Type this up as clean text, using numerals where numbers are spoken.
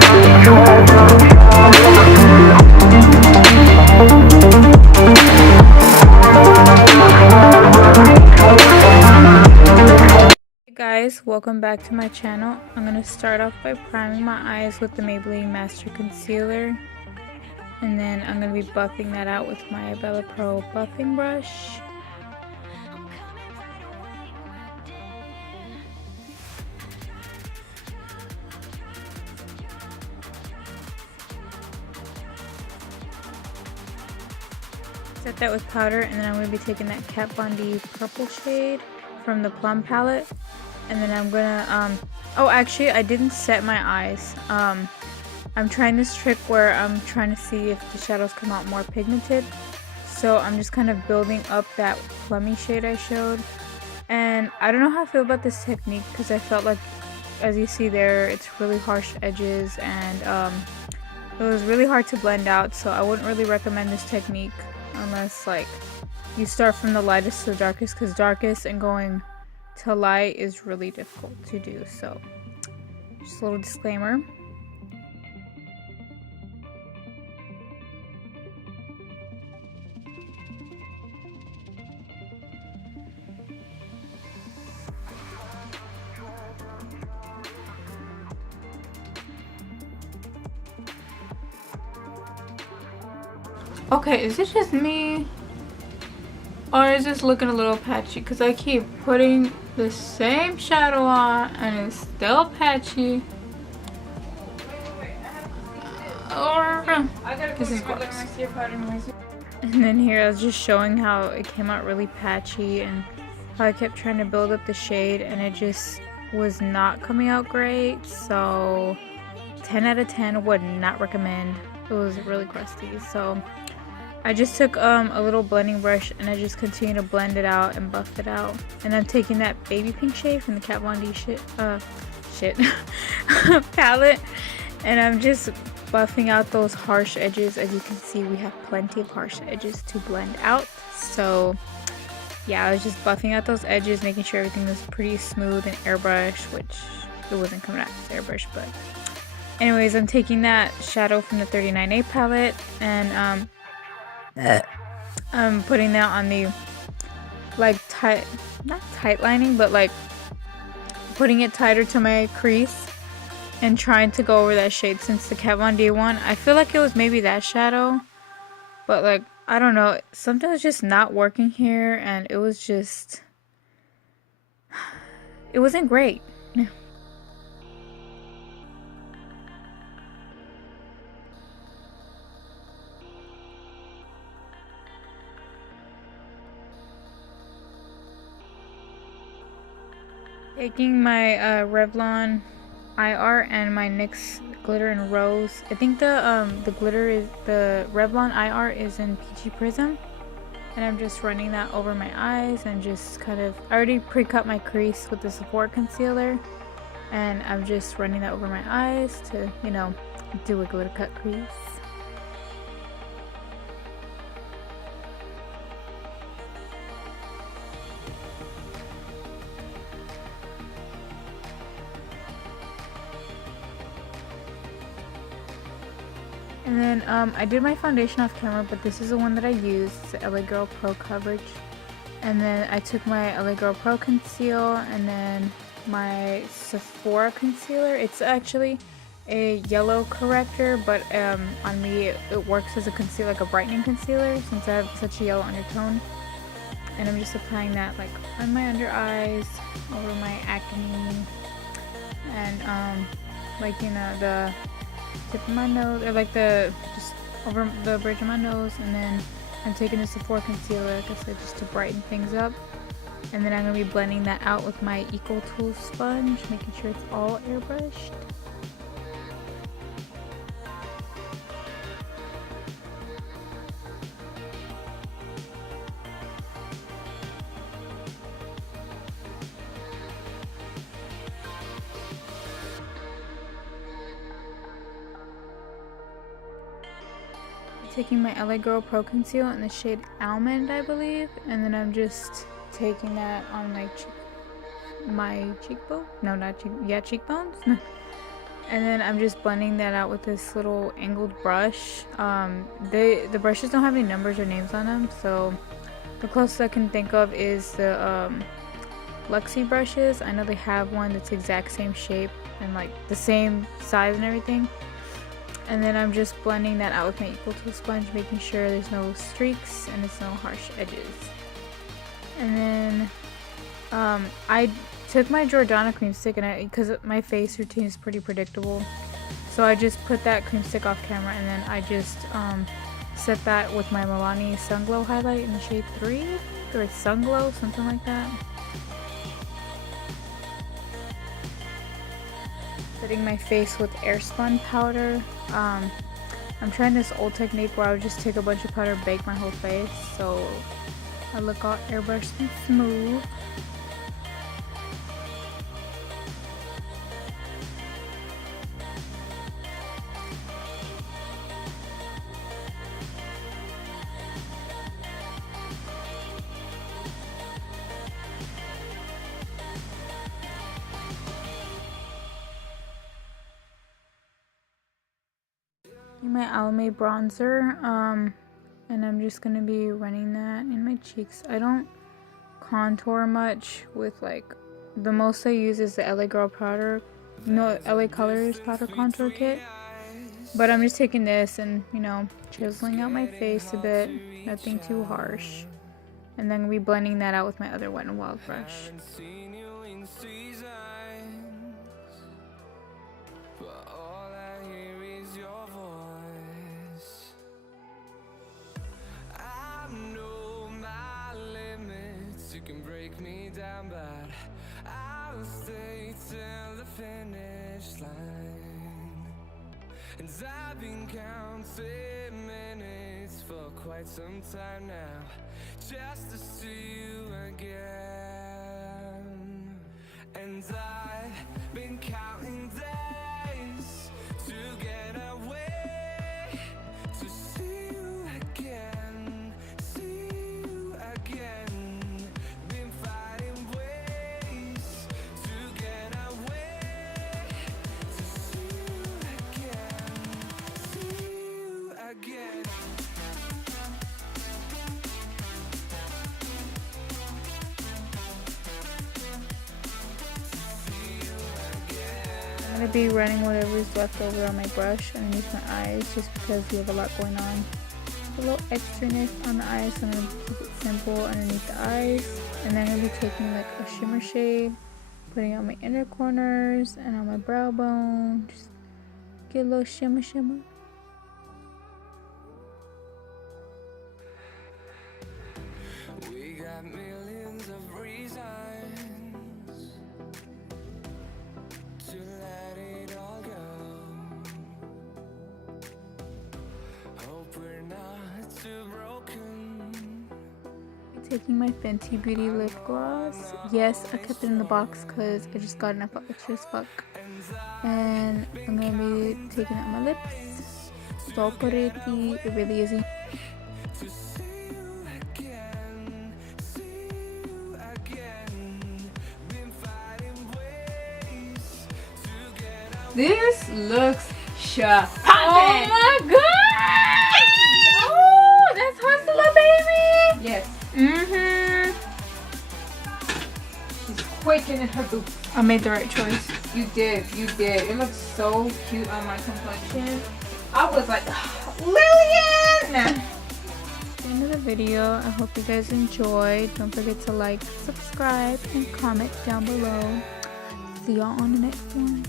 Hey guys, welcome back to my channel. I'm going to start off by priming my eyes with the Maybelline Master Concealer. And then I'm going to be buffing that out with my Pro buffing brush. Set that with powder, and then I'm going to be taking that Kat Von D purple shade from the Plum palette. And then I'm gonna oh, actually I didn't set my eyes. I'm trying this trick where I'm trying to see if the shadows come out more pigmented, so I'm just kind of building up that plummy shade I showed. And I don't know how I feel about this technique, because I felt like, as you see there, it's really harsh edges, and it was really hard to blend out, so I wouldn't really recommend this technique unless like you start from the lightest to the darkest, because darkest and going to light is really difficult to do. So just a little disclaimer. Okay, is it just me, or is this looking a little patchy? Because I keep putting the same shadow on and it's still patchy. This is gross. And then here I was just showing how it came out really patchy, and how I kept trying to build up the shade and it just was not coming out great. So 10 out of 10 would not recommend. It was really crusty. So I just took a little blending brush and I just continue to blend it out and buff it out. And I'm taking that baby pink shade from the Kat Von D palette, and I'm just buffing out those harsh edges. As you can see, we have plenty of harsh edges to blend out. So yeah, I was just buffing out those edges, making sure everything was pretty smooth and airbrush, which it wasn't coming out as airbrush. But anyways, I'm taking that shadow from the 39A palette, and I'm putting that on the like not tight lining, but like putting it tighter to my crease and trying to go over that shade. Since the Kat Von D one, I feel like it was maybe that shadow, but like I don't know, something was just not working here, and it was just, it wasn't great. Taking my Revlon Eye Art and my NYX glitter in rose. I think the glitter is, the Revlon Eye Art is in peachy prism, and I'm just running that over my eyes and just kind of, I already pre-cut my crease with the Sephora concealer, and I'm just running that over my eyes to, you know, do a glitter cut crease. And then I did my foundation off camera, but this is the one that I used. It's the L.A.Girl Pro Coverage. And then I took my L.A.Girl Pro Conceal and then my Sephora Concealer. It's actually a yellow corrector, but on me it works as a concealer, like a brightening concealer, since I have such a yellow undertone. And I'm just applying that like on my under eyes, over my acne, and like, you know, the tip of my nose, or like the, just over the bridge of my nose. And then I'm taking the Sephora concealer, like I said, just to brighten things up. And then I'm going to be blending that out with my Eco Tool sponge, making sure it's all airbrushed. Taking my L.A.Girl Pro Conceal in the shade Almond, I believe, and then I'm just taking that on my cheekbone? No, not cheek, yeah, cheekbones. And then I'm just blending that out with this little angled brush. The brushes don't have any numbers or names on them, so the closest I can think of is the Luxie brushes. I know they have one that's the exact same shape and like the same size and everything. And then I'm just blending that out with my equal tool sponge, making sure there's no streaks and there's no harsh edges. And then I took my Jordana cream stick, and because my face routine is pretty predictable, so I just put that cream stick off camera, and then I just set that with my Milani Sunglow highlight in the shade 3, or Sunglow, something like that. Setting my face with Airspun powder. I'm trying this old technique where I would just take a bunch of powder, bake my whole face, so I look all airbrushed and smooth. My Almay Bronzer, and I'm just gonna be running that in my cheeks. I don't contour much with, like, the most I use is the L.A.Girl powder, LA Colors powder contour kit, but I'm just taking this and, you know, chiseling out my face a bit, nothing too harsh, and then I'll be blending that out with my other Wet n Wild brush. Me down, but I'll stay till the finish line. And I've been counting minutes for quite some time now, just to see you again. And I've been counting days to get away, to see you again, see you again. I'm going to be running whatever is left over on my brush underneath my eyes, just because we have a lot going on. A little extraness on the eyes, so I'm going to keep it simple underneath the eyes. And then I'm going to be taking like a shimmer shade, putting on my inner corners and on my brow bone. Just get a little shimmer shimmer. We got millions of reasons to let it all go. Hope we're not too broken. Taking my Fenty Beauty lip gloss. Yes, I kept it in the box because I just got enough extra as fuck. And I'm gonna be taking out my lips. So pretty, it really is. This looks poppin'. Oh my god! Oh, that's Hustler, baby! Yes. She's quaking in her boots. I made the right choice. You did. It looks so cute on my complexion. I was like, Lillian! End of the video. I hope you guys enjoyed. Don't forget to like, subscribe, and comment down below. See y'all on the next one.